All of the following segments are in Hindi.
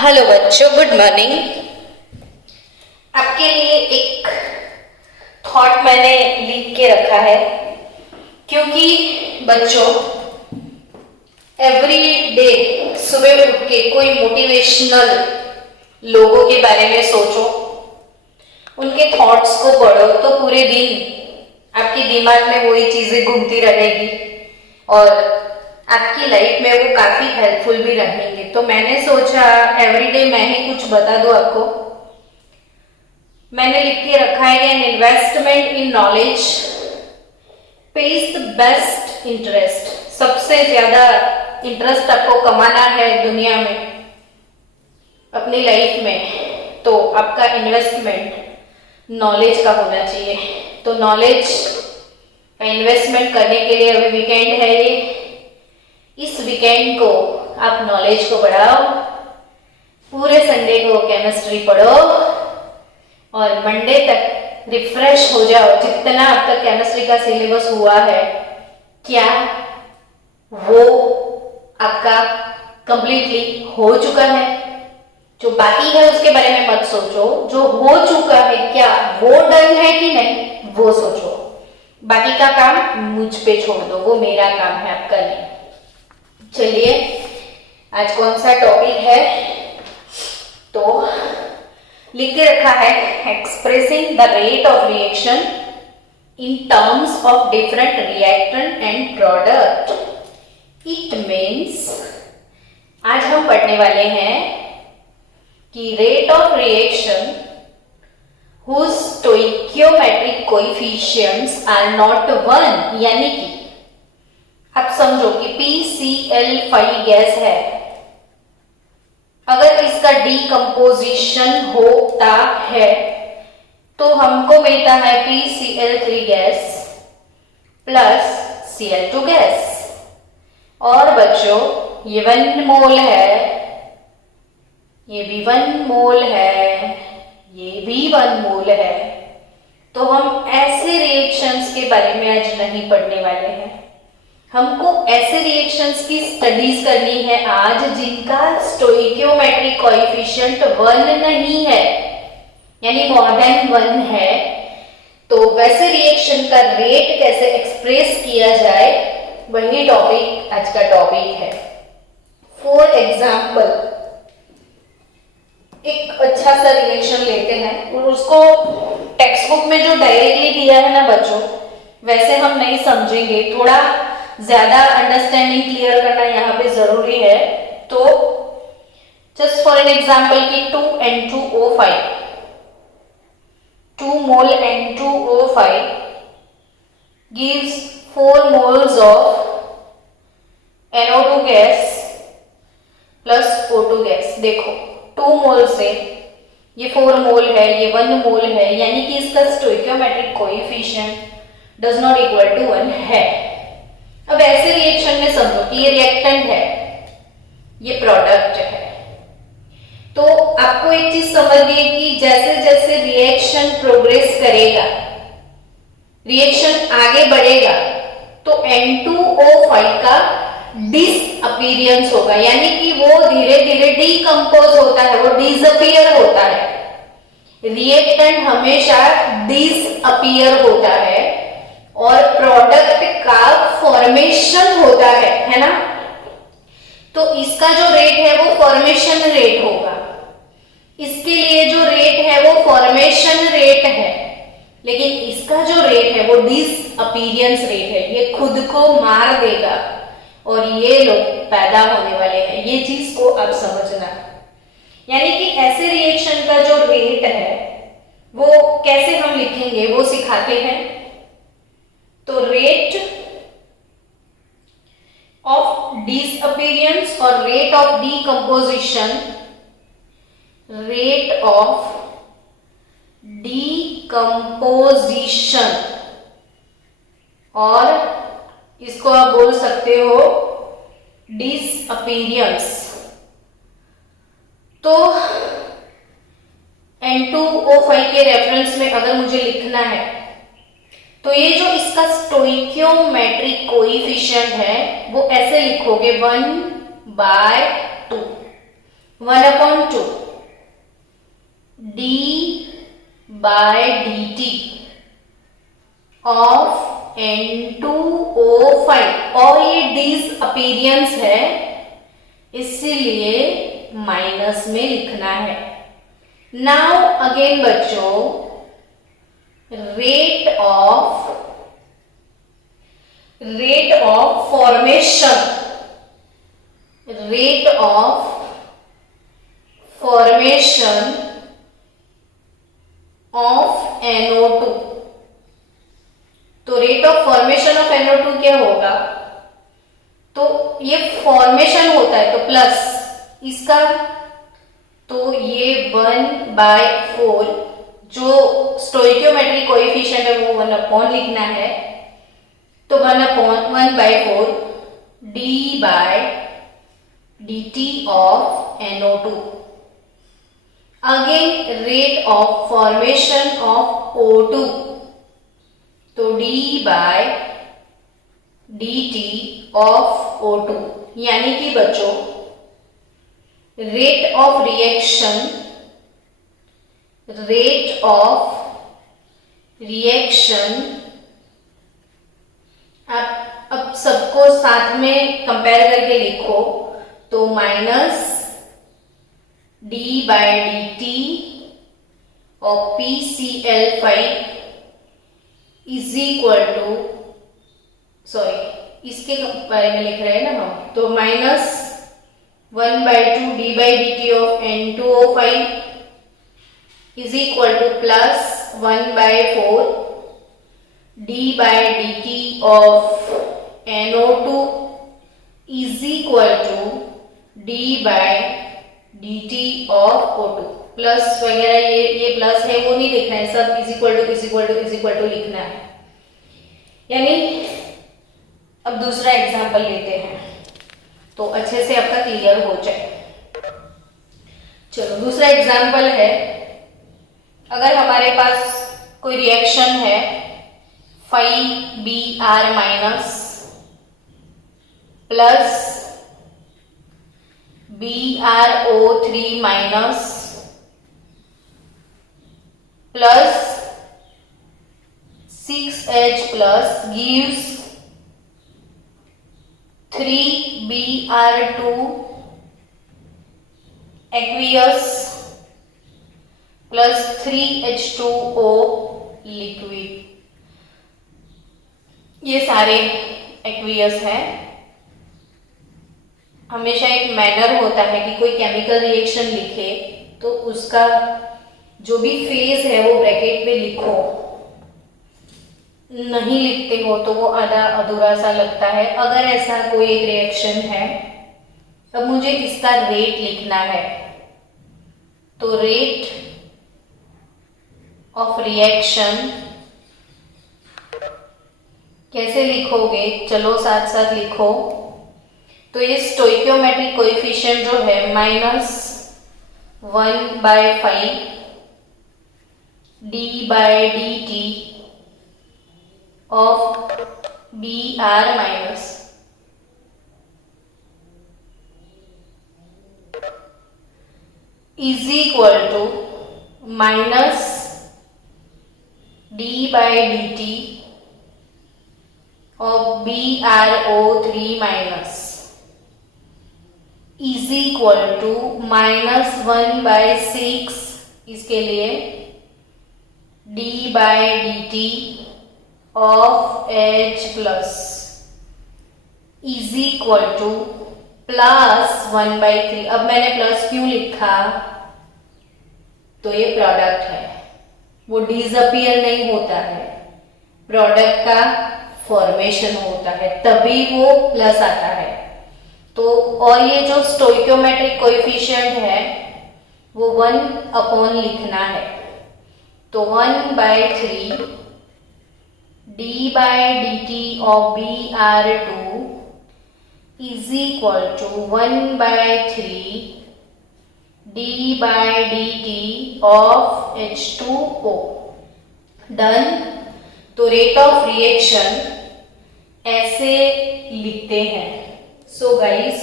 हेलो बच्चों, गुड मॉर्निंग। आपके लिए एक थॉट मैंने लिख के रखा है, क्योंकि बच्चों एवरी डे सुबह उठ के कोई मोटिवेशनल लोगों के बारे में सोचो, उनके थॉट्स को पढ़ो तो पूरे दिन आपके दिमाग में वही चीजें घूमती रहेगी और आपकी लाइफ में वो काफी हेल्पफुल भी रहेंगे। तो मैंने सोचा एवरीडे मैं ही कुछ बता दूं आपको। मैंने लिख के रखा है an investment in knowledge page the best interest. सबसे ज्यादा इंटरेस्ट आपको कमाना है दुनिया में, अपनी लाइफ में, तो आपका इन्वेस्टमेंट नॉलेज का होना चाहिए। तो नॉलेज का इन्वेस्टमेंट करने के लिए अभी वीकेंड है ये, इस वीकेंड को आप नॉलेज को बढ़ाओ, पूरे संडे को केमिस्ट्री पढ़ो और मंडे तक रिफ्रेश हो जाओ। जितना अब तक केमिस्ट्री का सिलेबस हुआ है, क्या वो आपका कंप्लीटली हो चुका है? जो बाकी है उसके बारे में मत सोचो, जो हो चुका है क्या वो डन है कि नहीं वो सोचो। बाकी का काम मुझ पे छोड़ दो, वो मेरा काम है, आपका नहीं। चलिए आज कौन सा टॉपिक है, तो लिख के रखा है expressing the rate of reaction in terms of different reactant and product. It means आज हम पढ़ने वाले हैं कि rate of reaction whose stoichiometric coefficients are not 1, यानी कि आप समझो कि PCl5 गैस है, अगर इसका डीकंपोजिशन होता है तो हमको मिलता है PCl3 gas plus Cl2 gas. और बच्चों ये 1 मोल है, ये भी 1 मोल है, ये भी 1 मोल है। तो हम ऐसे रिएक्शंस के बारे में आज नहीं पढ़ने वाले हैं। हमको ऐसे रिएक्शंस की स्टडीज करनी है आज जिनका स्टोइकियोमेट्रिक कोएफिशिएंट 1 नहीं है, यानी मोर देन 1 है। तो वैसे रिएक्शन का रेट कैसे एक्सप्रेस किया जाए, वही टॉपिक आज का टॉपिक है। फॉर एग्जाम्पल एक अच्छा सा रिएक्शन लेते हैं और उसको टेक्स्ट बुक में जो डायरेक्टली दिया है ना बच्चों, वैसे हम नहीं समझेंगे, थोड़ा ज्यादा अंडरस्टैंडिंग क्लियर करना यहाँ पे जरूरी है। तो जस्ट फॉर एन एग्जाम्पल की 2N2O5, 2 mole N2O5 gives 4 moles of NO2 gas plus O2 gas. देखो 2 मोल से ये 4 मोल है, ये 1 मोल है, यानी कि इसका stoichiometric coefficient does not equal to 1 है। अब ऐसे रिएक्शन में समझो कि ये रिएक्टेंट है, ये प्रोडक्ट है। तो आपको एक चीज समझिए कि जैसे जैसे रिएक्शन प्रोग्रेस करेगा, रिएक्शन आगे बढ़ेगा, तो N2O5 का डिसअपीयरेंस होगा, यानी कि वो धीरे धीरे डीकंपोज होता है, वो डिसअपीयर होता है। रिएक्टेंट हमेशा डिसअपीयर होता है और प्रोडक्ट का फॉर्मेशन होता है ना। तो इसका जो रेट है वो फॉर्मेशन रेट होगा, इसके लिए जो रेट है वो फॉर्मेशन रेट है, लेकिन इसका जो रेट है वो डिसअपीयरेंस रेट है। ये खुद को मार देगा और ये लोग पैदा होने वाले हैं, ये चीज को आप समझना। यानी कि ऐसे रिएक्शन का जो रेट है वो कैसे हम लिखेंगे वो सिखाते हैं। तो रेट ऑफ डिसअपीयरेंस और rate of decomposition, rate of decomposition, और इसको आप बोल सकते हो डिसअपीयरेंस। तो N2O5 के रेफरेंस में अगर मुझे लिखना है तो ये जो इसका स्टोइकियोमेट्रिक कोएफिशिएंट है वो ऐसे लिखोगे 1/2, 1/2 to d by d t of N2O5 और ये डिसअपीयरेंस है, इसीलिए माइनस में लिखना है। नाउ अगेन बच्चों, rate of formation of NO2। तो rate of formation of NO2 क्या होगा? तो ये फॉर्मेशन होता है तो प्लस इसका, तो ये 1/4 जो स्टोइकियोमेट्रिक कोएफिशिएंट है वो 1 लिखना है। तो 1/4 d by d t of NO2। Again rate of formation of O2, तो d by d t of O2, यानी कि बच्चों रेट ऑफ रिएक्शन अब सबको साथ में कंपेयर करके लिखो, तो minus d by d t of PCl5 is equal to, sorry इसके बारे में लिख रहे हैं ना हम, तो minus 1/2 d by d t of N2O5 is equal to plus 1/4 d by d t of NO2 is equal to d by d t of O2। Plus वगैरह ये प्लस है वो नहीं लिखना है, सब इज इक्वल टू लिखना है। यानी अब दूसरा एग्जाम्पल लेते हैं तो अच्छे से आपका क्लियर हो जाए। चलो दूसरा एग्जाम्पल है, अगर हमारे पास कोई रिएक्शन है FeBr minus plus BrO3 minus plus 6H plus gives 3Br2 aqueous plus 3H2O liquid. ये सारे एक्वियस हैं। हमेशा एक मैनर होता है कि कोई केमिकल रिएक्शन लिखे तो उसका जो भी फेज है वो ब्रैकेट पे लिखो, नहीं लिखते हो तो वो आधा अधूरा सा लगता है। अगर ऐसा कोई एक रिएक्शन है, अब मुझे इसका रेट लिखना है, तो रेट ऑफ रिएक्शन कैसे लिखोगे, चलो साथ साथ लिखो। तो ये स्टोइकियोमेट्रिक कोएफिशिएंट जो है -1/5 d by d t of Br minus is equal to minus d by d t of BrO3 minus is equal to -1/6 इसके लिए d by d t of H plus is equal to plus 1/3। अब मैंने प्लस क्यों लिखा, तो ये प्रोडक्ट है, वो डिसअपीयर नहीं होता है, प्रोडक्ट का फॉर्मेशन होता है तभी वो प्लस आता है। तो और ये जो स्टोइकियोमेट्रिक कोएफिशिएंट है वो 1 लिखना है, तो 1/3 d by d t of Br2 is equal to 1/3 d by d t of H2O। Done. तो रेट ऑफ रिएक्शन ऐसे लिखते हैं। सो गाइस,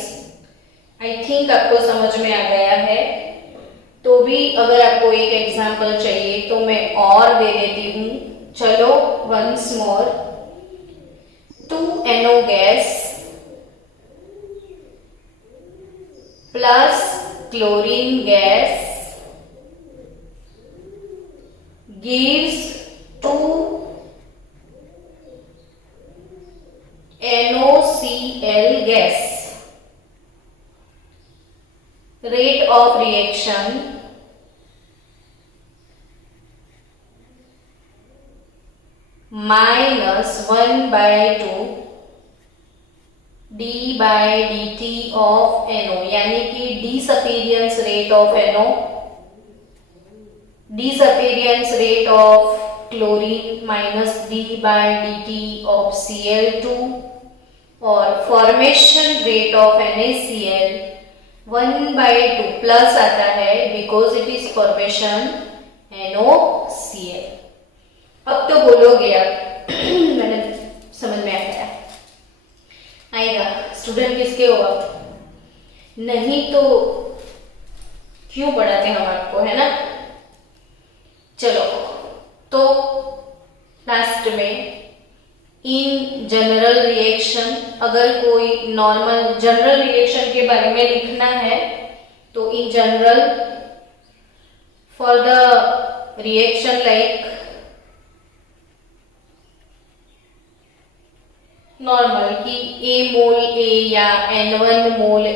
आई थिंक आपको समझ में आ गया है भी अगर आपको एक एग्जाम्पल चाहिए तो मैं और दे देती हूँ। चलो once more, 2NO gas plus chlorine gas gives 2NOCl gas. Rate of reaction -1/2 d by dt of NO, यानी कि disappearance rate of NO, disappearance rate of chlorine minus d by dt of Cl2 और formation rate of NaCl 1/2 plus आता है because it is formation NOCl। अब तो बोलोगे आप मैंने समझ में आएगा स्टूडेंट किसके हो आप, नहीं तो क्यों पढ़ाते हम आपको, है ना। चलो तो लास्ट में इन जनरल रिएक्शन, अगर कोई नॉर्मल जनरल रिएक्शन के बारे में लिखना है तो in general for the reaction like normal कि A मोल A या N1 mole A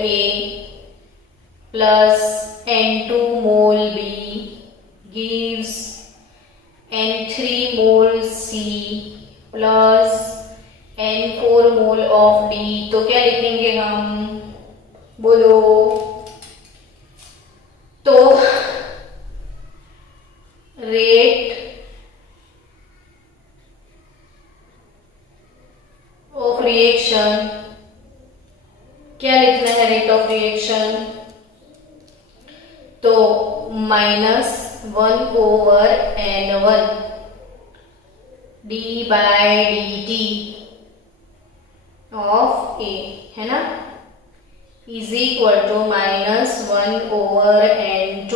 plus N2 mole B gives N3 mole C plus N4 mole of D, तो क्या लिखेंगे हम, बोलो। तो रेट ऑफ रिएक्शन क्या लिखना है, रेट ऑफ रिएक्शन तो -1/N1 d by dt of A, है ना, is equal to -1/N2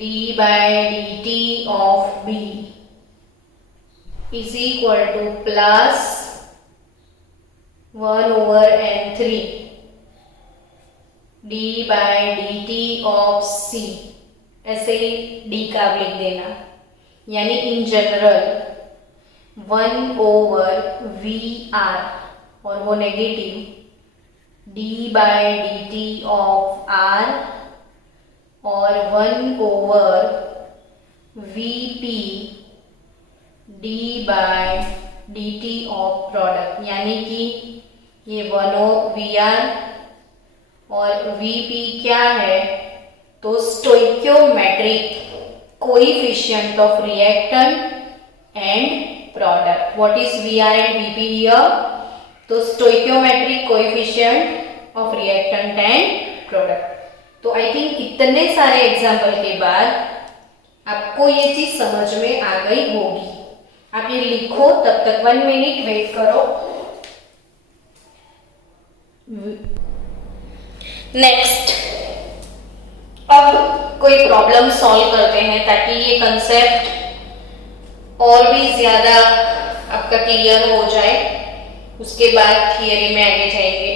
d by dt of B is equal to plus 1/N3 d by dt of C। ऐसे ही D का लिख देना, यानी इन जनरल 1/VR और वो negative d by dt of R और 1/VP d by dt of product, यानी कि ये 1/VR और VP क्या है, तो stoichiometric coefficient of reactant and product. What is VR एंड VP हियर, तो stoichiometric coefficient of reactant and प्रोडक्ट। तो आई थिंक इतने सारे एग्जाम्पल के बाद आपको ये चीज समझ में आ गई होगी। आप ये लिखो, तब तक 1 मिनट वेट करो। नेक्स्ट, अब कोई प्रॉब्लम सॉल्व करते हैं ताकि ये कंसेप्ट और भी ज्यादा आपका क्लियर हो जाए, उसके बाद थियरी में आगे जाएंगे।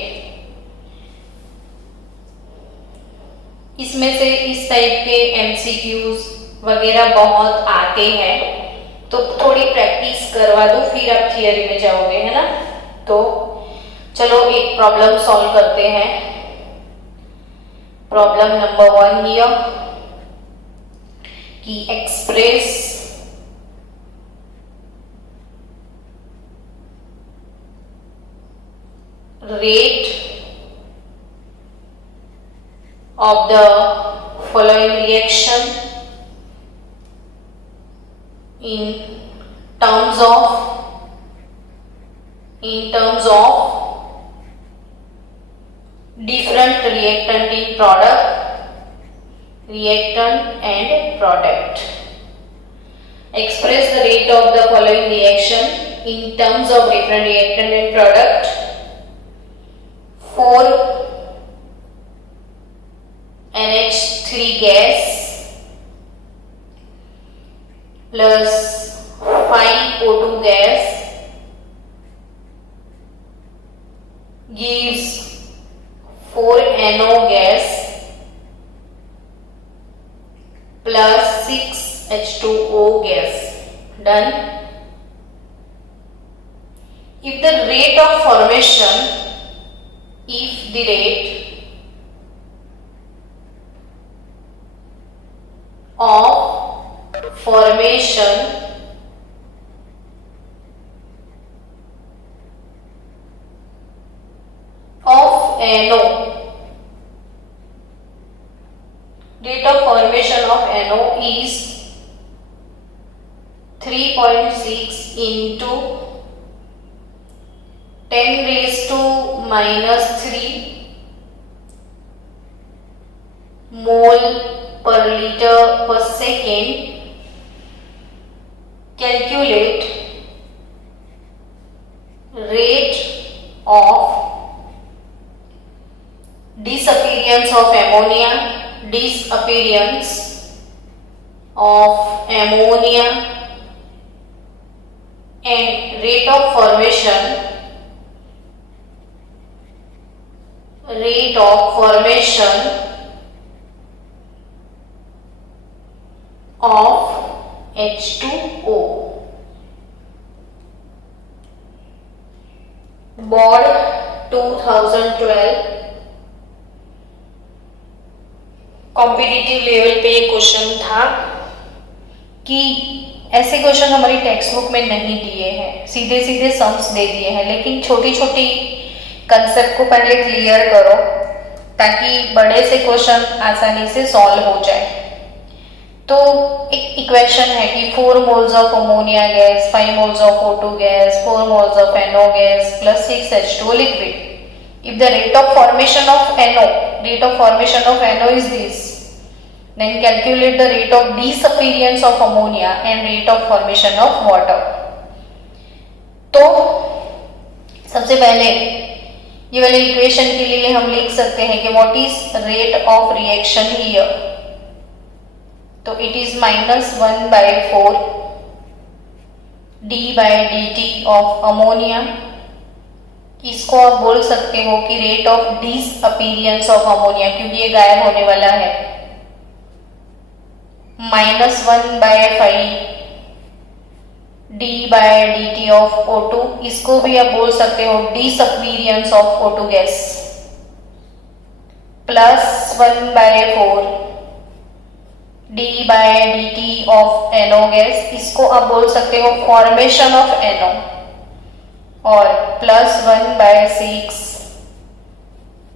इसमें से इस टाइप के MCQs वगैरह बहुत आते हैं, तो थोड़ी प्रैक्टिस करवा दो, फिर आप थियरी में जाओगे, है ना। तो चलो एक प्रॉब्लम सॉल्व करते हैं। प्रॉब्लम नंबर 1 हियर कि express rate of the following reaction in terms of different reactant in reactant and product. Express the rate of the following reaction in terms of different reactant and product. 4NH3 3 gas plus 5 O2 gas gives 4 NO gas plus 6 H2O gas. Done. If the rate of formation of NO, rate of formation of NO is 3.6 into 10 raised to minus 3 mole per liter per second. Calculate rate of disappearance of ammonia, and rate of formation of H2O. Board 2012 competitive level पे ये क्वेश्चन था कि ऐसे क्वेश्चन हमारी टेक्स्ट बुक में नहीं दिए हैं, सीधे सीधे सम्स दे दिए हैं, लेकिन छोटी छोटी कंसेप्ट को पहले क्लियर करो ताकि बड़े से क्वेश्चन आसानी से सॉल्व हो जाए। तो एक इक्वेशन है कि 4 moles of ammonia gas, 5 moles of O2 gas, 4 moles of NO gas plus 6 H2O liquid. If the rate of formation of NO is this, then calculate the rate of disappearance of ammonia and rate of formation of water. तो सबसे पहले ये वाले इक्वेशन के लिए हम लिख सकते हैं कि what is rate of reaction here, तो it is -1/4 d/dt of ammonia. इसको आप बोल सकते हो कि rate of disappearance of ammonia, क्योंकि ये गायब होने वाला है, -1/5 d/dt ऑफ O2। इसको भी आप बोल सकते हो disappearance of O2 gas, +1/4 d/dt of NO gas. इसको आप बोल सकते हो फॉर्मेशन ऑफ NO, और +1/6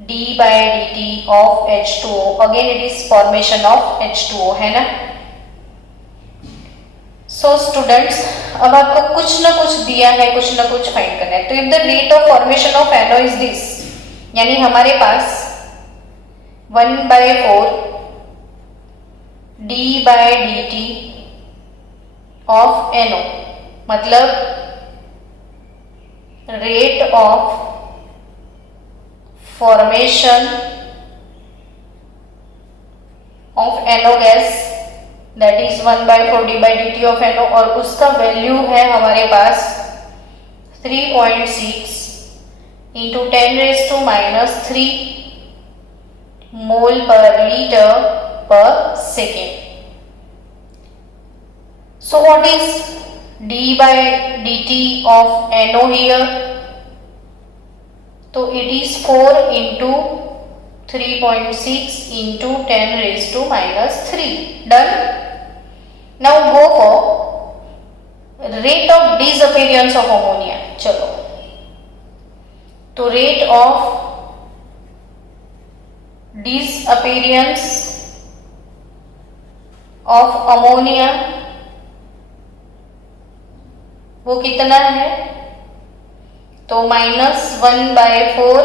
d/dt of H2O। Again it is formation of H2O, है ना। सो स्टूडेंट्स, अब आपको कुछ ना कुछ दिया है, कुछ ना कुछ फाइंड करना है। तो if the rate of formation of NO is this, यानी हमारे पास 1/4 d/dt ऑफ NO, मतलब rate of formation of NO gas, that is 1/4 d/dt of NO, और उसका वैल्यू है हमारे पास 3.6 into 10 raised to minus 3 mole per liter per second. So what is d/dt of NO here? तो it is 4 into 3.6 into 10 raised to minus 3. Done. Now go for rate of disappearance of ammonia. चलो, तो rate of disappearance of ammonia वो कितना है? तो -1/4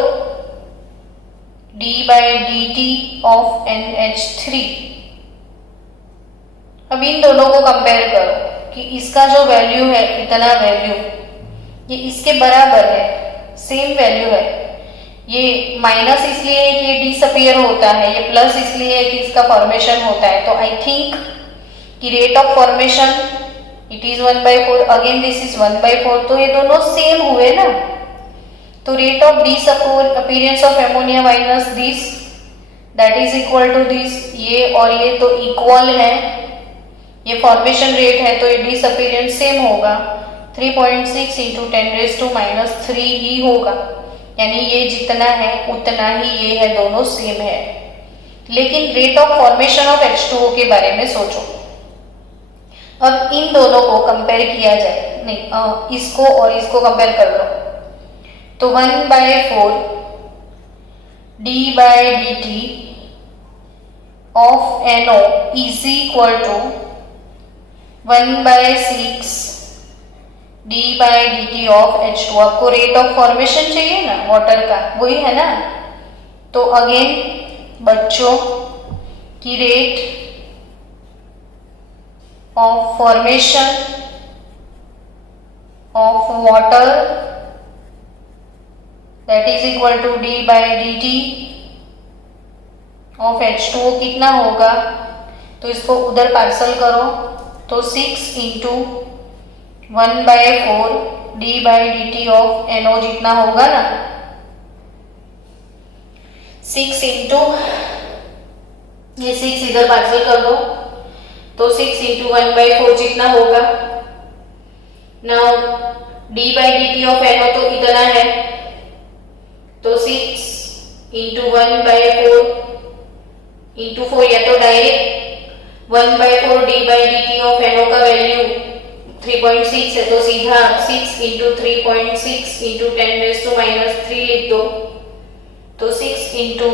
d/dt ऑफ NH3। अब इन दोनों को कंपेयर करो कि इसका जो वैल्यू है, इतना वैल्यू, ये इसके बराबर है, सेम वैल्यू है। ये माइनस इसलिए है कि ये डिसअपियर होता है, ये प्लस इसलिए है कि इसका फॉर्मेशन होता है। तो आई थिंक कि rate of formation it is 1/4, again this is 1/4, तो ये दोनों सेम हुए ना। तो rate of disappearance of ammonia minus this that is equal to this, ये और ये तो इक्वल है, ये फॉर्मेशन रेट है तो ये डिसअपियरेंस सेम होगा, 3.6 इंटू 10⁻³ ही होगा, यानी ये जितना है उतना ही ये है, दोनों सेम है। लेकिन rate of formation of H2O के बारे में सोचो। अब इन दोनों को कंपेयर किया जाए, नहीं इसको और इसको कंपेयर कर लो, तो 1/4 d/dt of NO is equal to 1/6 d/dt of H2। आपको रेट ऑफ फॉर्मेशन चाहिए ना वाटर का, वही है ना। तो अगेन बच्चों की rate of formation of water that is equal to d/dt of H2O कितना होगा, तो इसको उधर पार्सल करो, तो 6 इंटू 1/4 d/dt ऑफ NO जितना होगा ना, 6 इंटू ये 6 इधर पार्सल कर दो, तो 6 इंटू 1/4 जितना होगा। नाउ d/dt ऑफ NO तो इतना है, तो 6 इंटू 1/4 इंटू 4, या तो डायरेक्ट 1/4 d/dt ऑफ NO का वैल्यू 3.6 है, तो सीधा 6 इंटू 3.6 इंटू 10⁻³ लिख दो, तो 6 into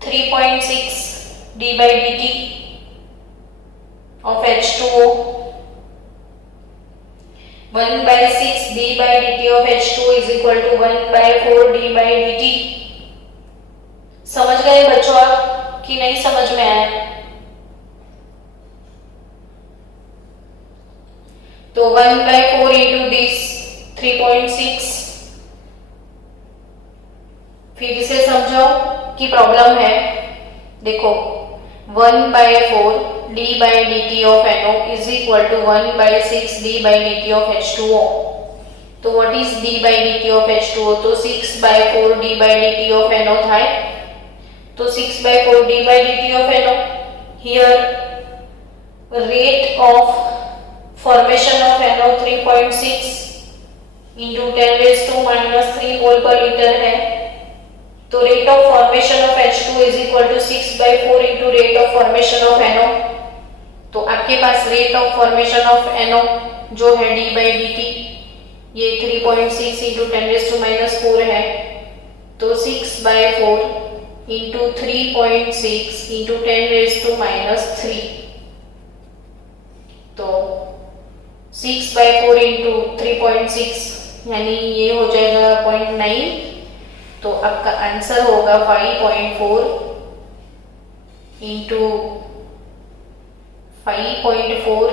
3.6 d/dt of H2O, 1/6 d/dt of H2O is equal to 1/4 d/dt। समझ गए बच्चों आप कि नहीं समझ में आया? तो 1/4 इंटू दिस 3.6, फिर से समझो कि प्रॉब्लम है। देखो 1/4 d/dt of NO is equal to 1/6 d/dt of H2O। तो what is d/dt of H2O? तो 6/4 d/dt of NO था, तो 6/4 d/dt of NO। Here rate of formation of NO 3.6 into 10⁻³ मोल पर लीटर है, तो rate of formation of H2 is equal to 6/4 into rate of formation of NO। तो आपके पास rate of formation of NO जो है d/dt, ये 3.6 into 10⁻⁴ है, तो 6/4 into 3.6 into 10⁻⁻3, तो 6/4 into 3.6 यानी ये हो जाएगा 0.9, तो आपका आंसर होगा 5.4 इंटू 5.4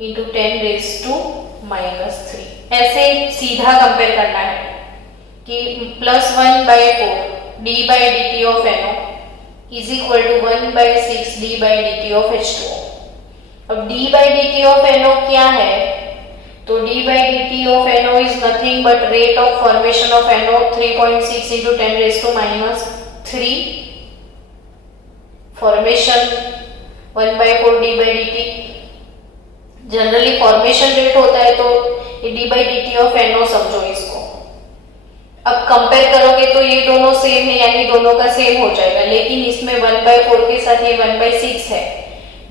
इंटू 10⁻⁻3। ऐसे सीधा कंपेयर करना है कि +1/4 d/dt of NO is equal to 1/6 d/dt of H2O। अब d/dt ऑफ NO क्या है, तो d/dt of NO is nothing but rate of formation of NO 3.6 into 10⁻⁻3 formation 1/4 d/dt। Generally formation rate होता है तो ये d/dt ऑफ NO समझो इसको। अब कंपेयर करोगे तो ये दोनों सेम है, यानी दोनों का सेम हो जाएगा, लेकिन इसमें 1/4 के साथ ये 1/6 है।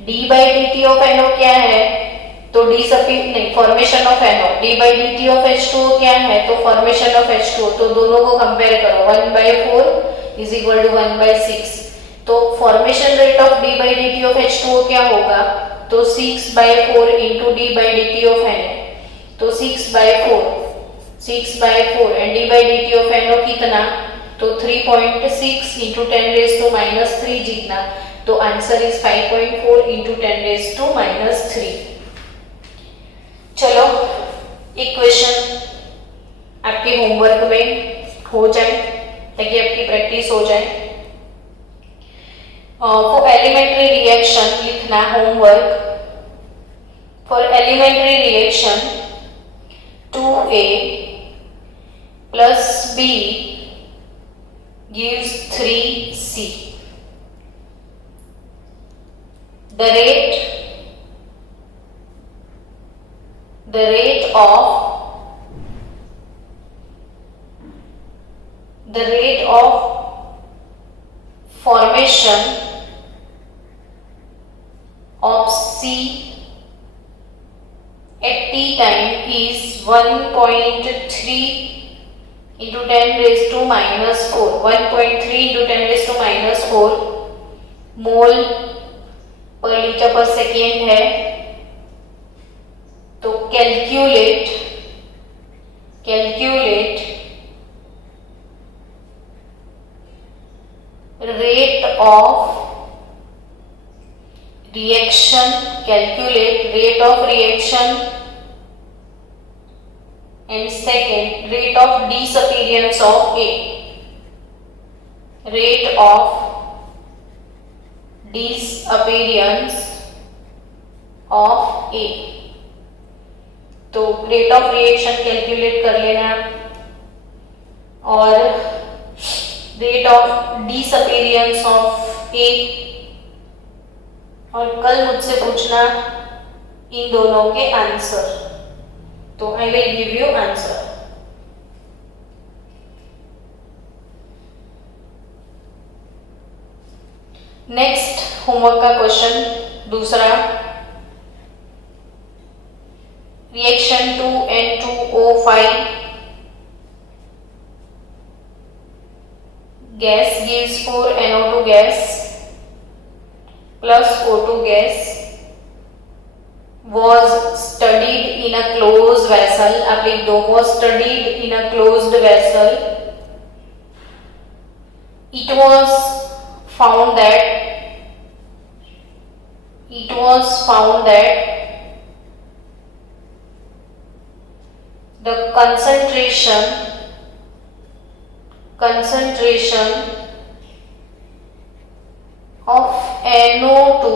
d/dt ऑफ NO क्या है, तो formation of NO, d/dt of H2O क्या है, तो फॉर्मेशन ऑफ H2O, तो दोनों को कंपेयर करो, 1/4 इज इक्वल टू 1/6, तो formation rate of d/dt of H2O क्या होगा, तो 6/4 इंटू d/dt ऑफ NO, तो 6/4 एंड d/dt ऑफ NO कितना, तो 3.6 इंटू 10⁻³ जितना, तो आंसर इज 5.4 इंटू 10⁻³ चलो एक क्वेश्चन आपके होमवर्क में हो जाए, ताकि आपकी प्रैक्टिस हो जाए। फॉर एलिमेंट्री रिएक्शन लिखना homework. For elementary reaction 2A plus B gives 3C. The rate of formation of C at T time is 1.3 into 10 raised to minus 4. 1.3 into 10 raised to minus 4 मोल पर लीटर पर सेकेंड है। तो calculate rate of reaction, and second, rate of disappearance of A. Rate of disappearance of A. तो रेट ऑफ रिएक्शन कैलकुलेट कर लेना और रेट ऑफ डिसअपीयरेंस ऑफ ए, और कल मुझसे पूछना इन दोनों के आंसर। तो I will give you answer. Next homework का क्वेश्चन दूसरा, reaction 2N2O5 gas gives 4NO2 gas plus O2 gas was studied in a closed vessel. आप लिख दो was studied in a closed vessel. It was found that the concentration of NO2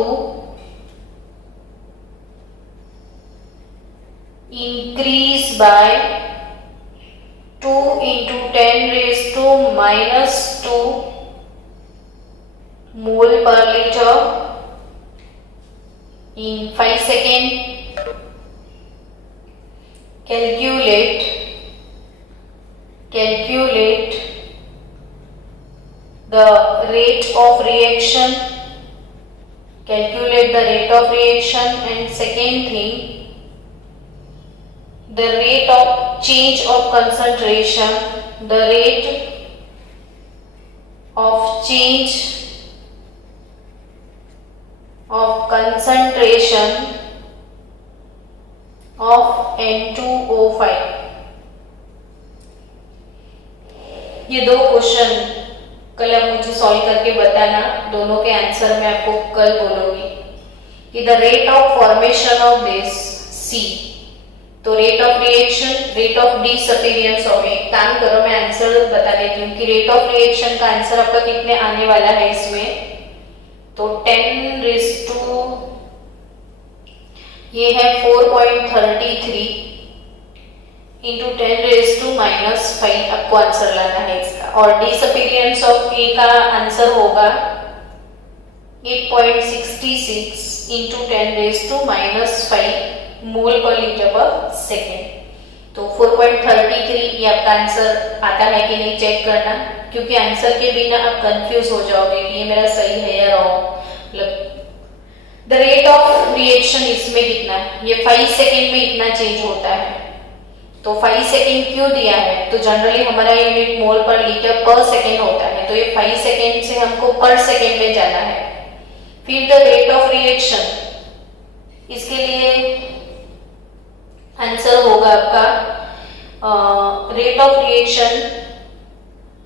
increased by 2 into 10 raised to minus 2 mole per liter in 5 seconds. Calculate the rate of reaction. And second thing, the rate of change of concentration. The rate of change of concentration of N2O5. ये दो क्वेश्चन कल आप मुझे सॉल्व करके बताना, दोनों के आंसर मैं आपको कल बोलूंगी। कि the rate of formation of base C, तो rate of reaction, rate of disappearance of, एक काम करो मैं आंसर बता देती हूँ कि रेट ऑफ रिएक्शन का आंसर आपका कितने आने वाला है इसमें, तो 10 रेज़ टू ये है 4.33 इंटू 10 रेज़ टू माइनस 5 आपको आंसर लाना है इसका। और डिसअपीयरेंस ऑफ ए का आंसर होगा 8.66 इंटू 10 रेज़ टू माइनस 5 मोल पर लीटर पर सेकेंड। तो 4.33 ये आपका आंसर आता है कि नहीं चेक करना, क्योंकि आंसर के बिना आप कंफ्यूज हो जाओगे कि ये मेरा सही है या रॉन्ग। मतलब द रेट ऑफ रिएक्शन इसमें कितना है, ये 5 सेकेंड में इतना चेंज होता है। तो 5 सेकेंड क्यों दिया है, तो जनरली हमारा यूनिट मोल पर लीटर पर सेकेंड होता है, तो ये 5 सेकेंड से हमको पर सेकेंड में जाना है। फिर द रेट ऑफ रिएक्शन, इसके लिए आंसर होगा आपका रेट ऑफ रिएक्शन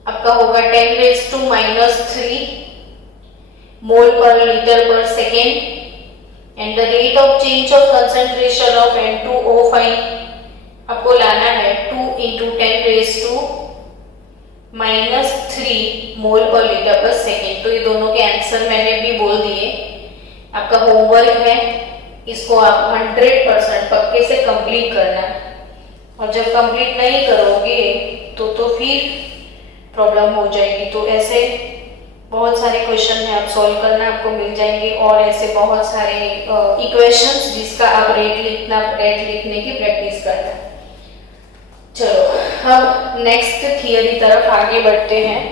आपका होगा 10 रेज़ टू माइनस 3 मोल पर लीटर पर second. And the rate of change of concentration of N2O5 आपको लाना है 2 इंटू 10 रेज़ टू -3 मोल पर लीटर पर सेकेंड। तो ये दोनों के आंसर मैंने भी बोल दिए। आपका होमवर्क है, इसको आप 100% पक्के से कंप्लीट करना है, और जब कंप्लीट नहीं करोगे तो फिर प्रॉब्लम हो जाएगी। तो ऐसे बहुत सारे क्वेश्चन है, आप सॉल्व करना, आपको मिल जाएंगे, और ऐसे बहुत सारे इक्वेशंस जिसका आप रेट लिखने की प्रैक्टिस करना। चलो अब नेक्स्ट थियरी तरफ आगे बढ़ते हैं।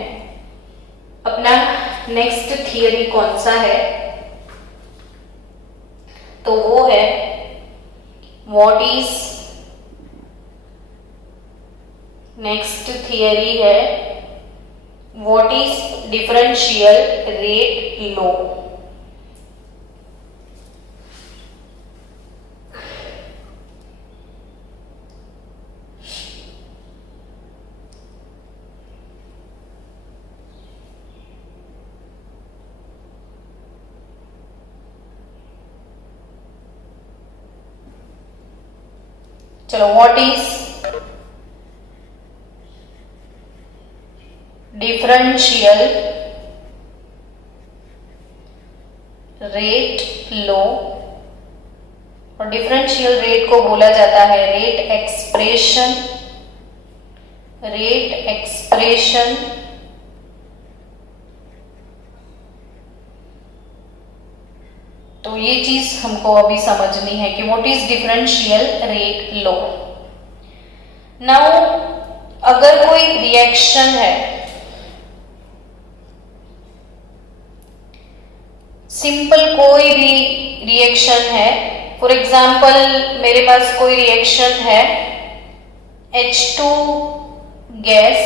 अपना नेक्स्ट थियरी कौन सा है? तो वो है व्हाट इज, नेक्स्ट थियरी है what is differential rate law. चलो what is differential rate law, और डिफरेंशियल रेट को बोला जाता है रेट एक्सप्रेशन। तो ये चीज हमको अभी समझनी है कि what is differential rate law. Now अगर कोई रिएक्शन है, सिंपल कोई भी रिएक्शन है, फॉर एग्जाम्पल मेरे पास कोई रिएक्शन है H2 gas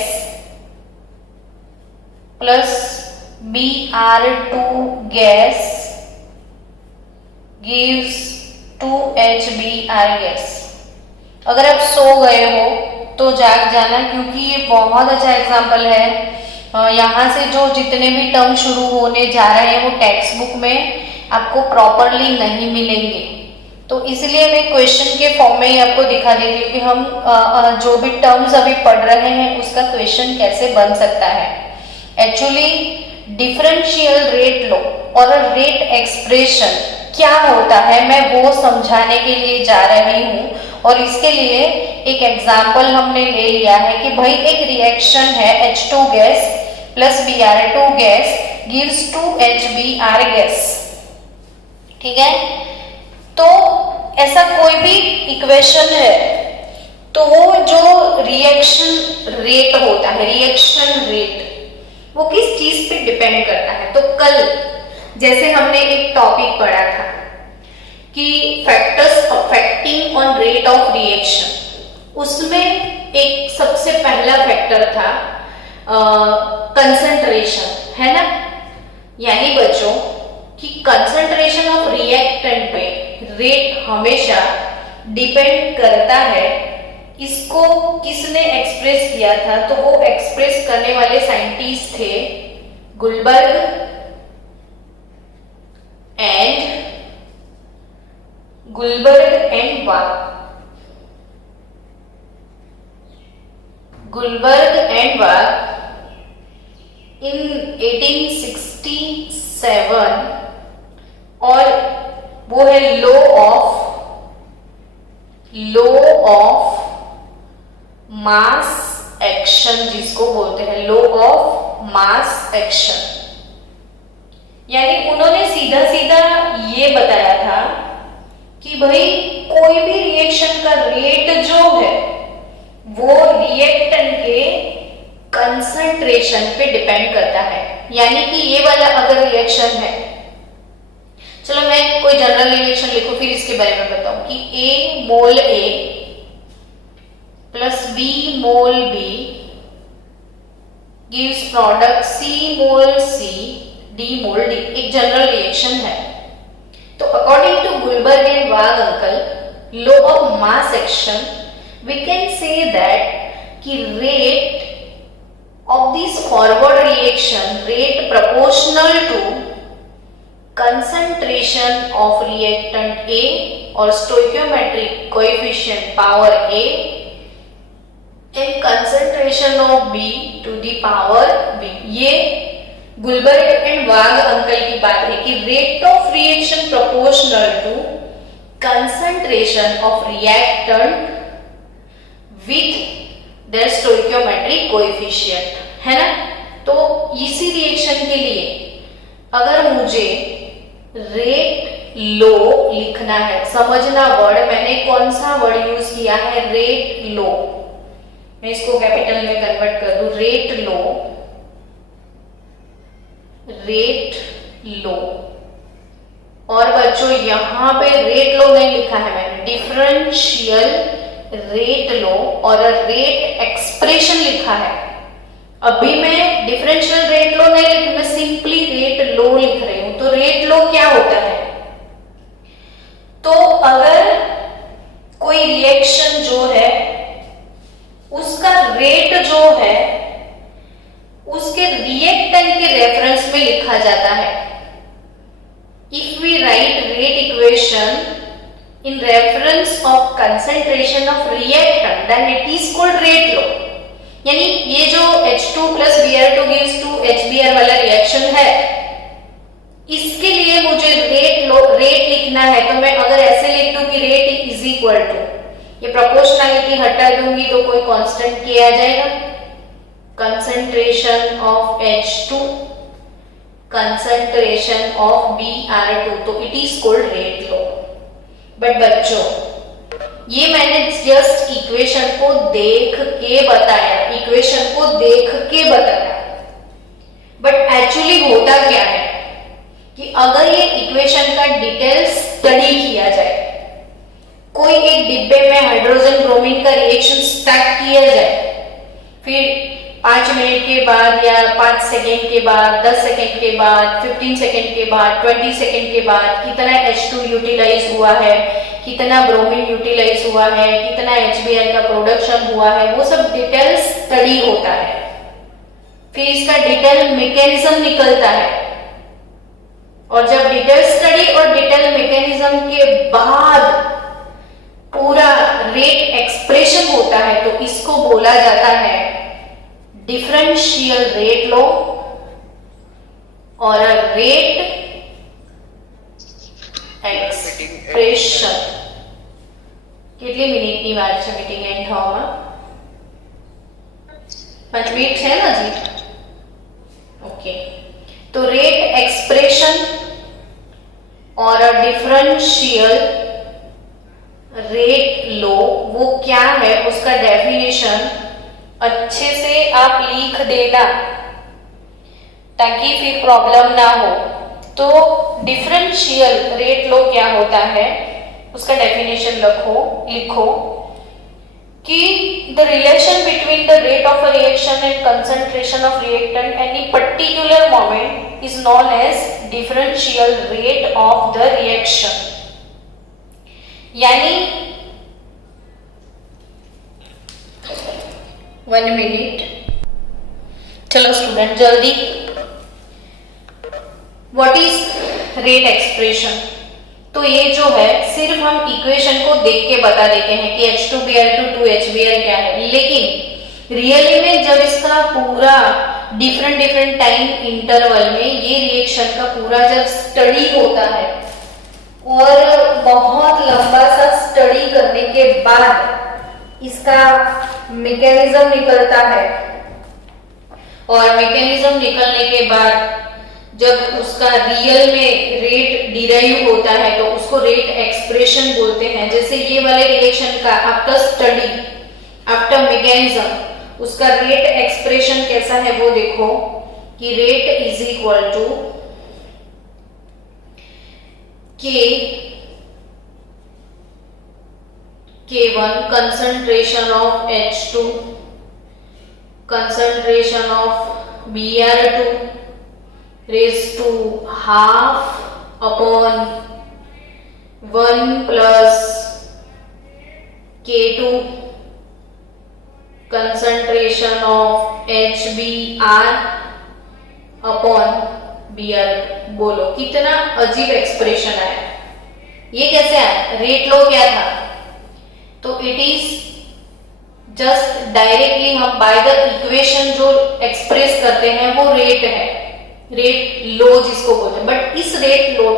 plus Br2 gas gives 2HBr gas. अगर आप सो गए हो तो जाग जाना, क्योंकि ये बहुत अच्छा एग्जाम्पल है। यहाँ से जो जितने भी टर्म शुरू होने जा रहे हैं वो टेक्स्ट बुक में आपको प्रॉपरली नहीं मिलेंगे, तो इसलिए मैं क्वेश्चन के फॉर्म में ही आपको दिखा देती हूँ कि हम जो भी टर्म्स अभी पढ़ रहे हैं उसका क्वेश्चन कैसे बन सकता है। एक्चुअली डिफरेंशियल रेट लॉ और रेट एक्सप्रेशन क्या होता है मैं वो समझाने के लिए जा रही हूँ, और इसके लिए एक एग्जाम्पल हमने ले लिया है कि भाई एक रिएक्शन है H2 gas plus Br2 gas gives 2HBr gas. ठीक है, तो ऐसा कोई भी इक्वेशन है तो वो जो रिएक्शन रेट होता है, रिएक्शन रेट, वो किस चीज पे डिपेंड करता है। तो कल जैसे हमने एक टॉपिक पढ़ा था कि factors affecting on rate of reaction, उसमें एक सबसे पहला फैक्टर था कंसंट्रेशन, है ना। यानी बच्चों कि कंसंट्रेशन ऑफ रिएक्टेंट पे रेट हमेशा डिपेंड करता है। इसको किसने एक्सप्रेस किया था? तो वो एक्सप्रेस करने वाले साइंटिस्ट थे गुलबर्ग एंड वाग इन 1867, और वो है लॉ ऑफ मास एक्शन, जिसको बोलते हैं लॉ ऑफ मास एक्शन। यानी उन्होंने सीधा सीधा ये बताया था कि भाई कोई भी रिएक्शन का रेट जो है वो रिएक्टेंट के कंसंट्रेशन पे डिपेंड करता है। यानी कि ये वाला अगर रिएक्शन है, चलो मैं कोई जनरल रिएक्शन लिखूं फिर इसके बारे में बताऊं कि A mole A plus B mole B gives product C mole C D mole D, एक जनरल रिएक्शन है। तो according to Guldberg and Waage अंकल law of mass action, we can say that कि rate of this forward reaction rate proportional to concentration of reactant A or stoichiometric coefficient power A and concentration of B to the power B। ये गुलबर्ग एंड वाघ अंकल की बात है कि rate of reaction proportional to concentration of reactant with their stoichiometric coefficient, है ना। तो इसी रिएक्शन के लिए अगर मुझे रेट लो लिखना है, समझना वर्ड मैंने कौन सा वर्ड यूज किया है, रेट लो। मैं इसको कैपिटल में कन्वर्ट कर दूं, रेट लो, रेट लो। और बच्चों यहां पे रेट लो नहीं लिखा है मैंने, डिफरेंशियल रेट लो और रेट एक्सप्रेशन लिखा है। अभी मैं डिफरेंशियल रेट लो नहीं लिख, मैं सिंपली रेट लो लिख रही हूं। तो रेट लो क्या होता है, तो अगर कोई रिएक्शन जो है उसका रेट जो है उसके रिएक्टेंट के रेफरेंस में लिखा जाता है। If we write rate equation in reference of concentration of reactant then it is called rate law. यानी ये जो H2 plus Br2 gives to HBr वाला रिएक्शन है, इसके लिए मुझे रेट लिखना है। तो मैं अगर ऐसे लिख दूं कि रेट इज इक्वल टू, ये प्रोपोर्शनलिटी हटा दूंगी तो कोई कांस्टेंट k आ जाएगा, concentration of H2 concentration of Br2, तो it is called rate low. But बच्चों ये मैंने जस्ट इक्वेशन को देख के बताया, इक्वेशन को देख के बताया। बट एक्चुअली होता क्या है कि अगर ये इक्वेशन का डिटेल स्टडी किया जाए, कोई एक डिब्बे में हाइड्रोजन ब्रोमीन का रिएक्शन स्टार्ट किया जाए, फिर 5 मिनट के बाद या 5 सेकेंड के बाद, 10 सेकेंड के बाद, 15 सेकेंड के बाद, 20 सेकेंड के बाद कितना H2 यूटिलाइज हुआ है, कितना ब्रोमीन यूटिलाइज हुआ है, कितना HBr का प्रोडक्शन हुआ है, वो सब डिटेल स्टडी होता है। फिर इसका डिटेल मैकेनिज्म निकलता है, और जब डिटेल स्टडी और डिटेल मैकेनिज्म के बाद पूरा रेट एक्सप्रेशन होता है तो इसको बोला जाता है डिफरेंशियल रेट लो और रेट एक्सप्रेशन। કેટલી મિનિટની વાત છે મીટિંગ એન્ડ થવામાં? 5 મિનિટ છે ને હજી? ઓકે, तो रेट एक्सप्रेशन और डिफरेंशियल रेट लो वो क्या है, उसका डेफिनेशन अच्छे से आप लिख देना ताकि फिर प्रॉब्लम ना हो। तो डिफरेंशियल रेट लो क्या होता है, उसका डेफिनेशन लिखो कि the relation between the rate of a reaction and concentration of reactant any particular moment is known as differential rate of the reaction। यानी 1 मिनट, चलो स्टूडेंट जल्दी, व्हाट इज रेट एक्सप्रेशन। तो ये जो है सिर्फ हम इक्वेशन को देख के बता देते हैं कि H2Br2 2HBr क्या है, लेकिन रियली में जब इसका पूरा डिफरेंट टाइम इंटरवल में ये रिएक्शन का पूरा जब स्टडी होता है और बहुत लंबा सा स्टडी करने के बाद इसका मैकेनिज्म निकलता है, और मैकेनिज्म निकलने के बाद जब उसका रियल में रेट डिराइव होता है तो उसको रेट एक्सप्रेशन बोलते हैं। जैसे ये वाले रिएक्शन का आफ्टर स्टडी आफ्टर मैकेनिज्म उसका रेट एक्सप्रेशन कैसा है वो देखो कि rate is equal to K1 concentration of H2 concentration of Br2 raised to half upon 1 plus K2 concentration of HBr upon Br। बोलो कितना अजीब एक्सप्रेशन आया, ये कैसे आया? रेट लो क्या था, तो इट इज जस्ट डायरेक्टली हम बाय द इक्वेशन जो एक्सप्रेस करते हैं वो रेट है, रेट लो जिसको बोलते हैं। बट इस रेट लो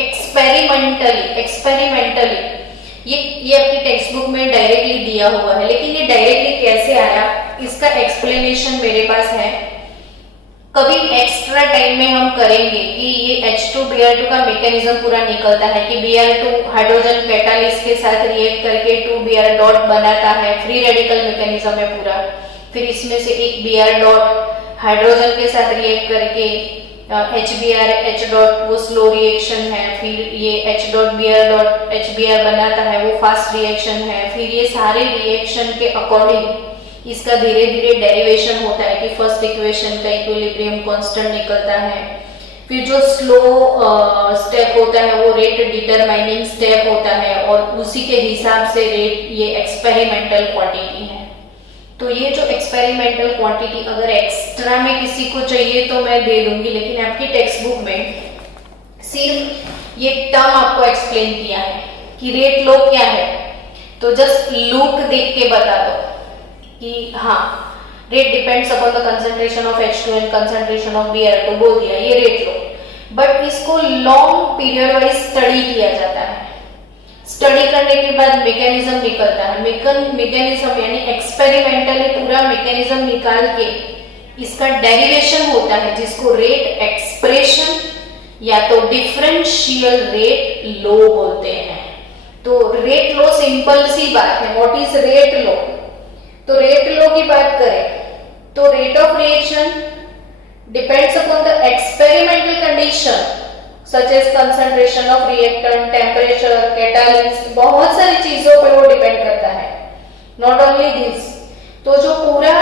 एक्सपेरिमेंटली ये आपकी टेक्स्ट बुक में डायरेक्टली दिया हुआ है, लेकिन ये डायरेक्टली कैसे आया इसका एक्सप्लेनेशन मेरे पास है। कभी एक्स्ट्रा टाइम में हम करेंगे कि ये H2Br2 का मैकेनिज्म पूरा निकलता है कि Br2 हाइड्रोजन कैटालिस्ट के साथ रिएक्ट करके 2Br डॉट बनाता है, फ्री रेडिकल मैकेनिज्म है पूरा। फिर इसमें से एक Br डॉट हाइड्रोजन के साथ रिएक्ट करके HBr H डॉट वो स्लो रिएक्शन है, फिर ये H dot Br dot HBr बनाता है वो फास्ट रिएक्शन है। फिर ये सारे रिएक्शन के अकॉर्डिंग इसका धीरे धीरे डेरिवेशन होता है कि फर्स्ट इक्वेशन का इक्विलिब्रियम कांस्टेंट निकलता है। फिर जो स्लो स्टेप होता है वो रेट डिटरमाइनिंग स्टेप होता है और उसी के हिसाब से रेट ये एक्सपेरिमेंटल क्वांटिटी है। तो ये जो एक्सपेरिमेंटल क्वांटिटी अगर एक्स्ट्रा में किसी को चाहिए तो मैं दे दूंगी, लेकिन आपकी टेक्स्ट बुक में सिर्फ ये टर्म आपको एक्सप्लेन किया है कि रेट लो क्या है। तो जस्ट लुक देख के बता दो कि हाँ rate depends upon the concentration of H2 and concentration of Br2 बोल दिया, ये रेट लो। बट इसको लॉन्ग पीरियड वाइज स्टडी किया जाता है। स्टडी करने के बाद मैकेनिज्म निकलता है, मैकेनिज्म यानी एक्सपेरिमेंटली पूरा मैकेनिज्म निकाल के इसका डेरिवेशन होता है जिसको रेट एक्सप्रेशन या तो डिफरेंशियल रेट लो बोलते हैं। तो रेट लो सिंपल सी बात है। What is rate law? तो रेट लो की बात करें तो rate of reaction depends upon the experimental condition such as concentration of reactant, temperature, catalyst, बहुत सारी चीजों पर वो डिपेंड करता है। नॉट ओनली दिस, तो जो पूरा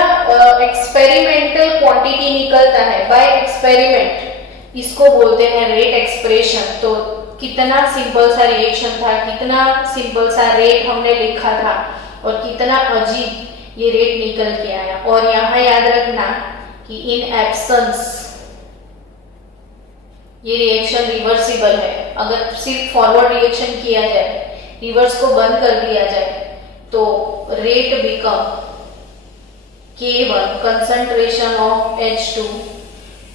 एक्सपेरिमेंटल क्वांटिटी निकलता है बाय एक्सपेरिमेंट इसको बोलते हैं रेट एक्सप्रेशन। तो कितना सिंपल सा रिएक्शन था, कितना सिंपल सा रेट हमने लिखा था और कितना अजीब ये रेट निकल के आया। और यहाँ याद रखना कि इन एब्सेंस ये रिएक्शन रिवर्सिबल है। अगर सिर्फ फॉरवर्ड रिएक्शन किया जाए, रिवर्स को बंद कर दिया जाए तो rate become K1 concentration of H2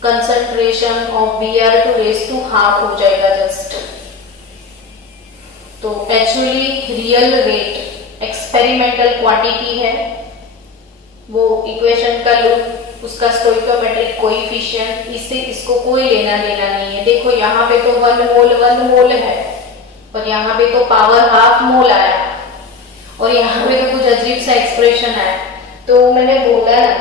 concentration of Br2 raise to half हो जाएगा जस्ट। तो actually real rate experimental quantity है, वो इक्वेशन का लुक उसका स्टोइकोमेट्रिक कोएफिशिएंट, इससे इसको कोई लेना देना नहीं है। देखो यहाँ पे तो 1 मोल है और यहाँ पे तो पावर हाफ मोल आया और यहाँ पे तो कुछ अजीब सा एक्सप्रेशन आया। तो मैंने बोला ना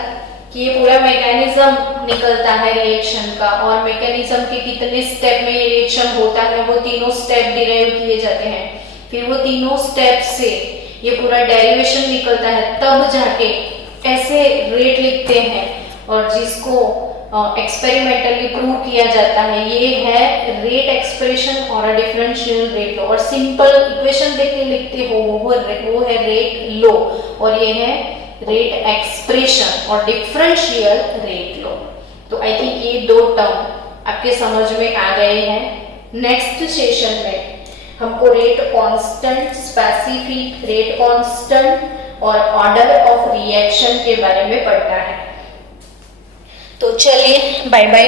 कि ये पूरा मैकेनिज्म निकलता है रिएक्शन का और मैकेनिज्म के कितने स्टेप में ये रिएक्शन होता है वो तीनों स्टेप डिराइव किए जाते हैं। फिर वो तीनों स्टेप से ये पूरा डेरिवेशन निकलता है, तब जाके ऐसे रेट लिखते हैं और जिसको एक्सपेरिमेंटली प्रूव किया जाता है। ये है रेट एक्सप्रेशन और डिफरेंशियल रेट लो। और सिंपल इक्वेशन देख के लिखते हो वो है रेट लो और ये है रेट एक्सप्रेशन और डिफरेंशियल रेट लो। तो आई थिंक ये दो टर्म आपके समझ में आ गए हैं। नेक्स्ट सेशन में हमको rate constant, specific rate constant और ऑर्डर ऑफ रिएक्शन के बारे में पढ़ना है। तो चलिए बाय बाय।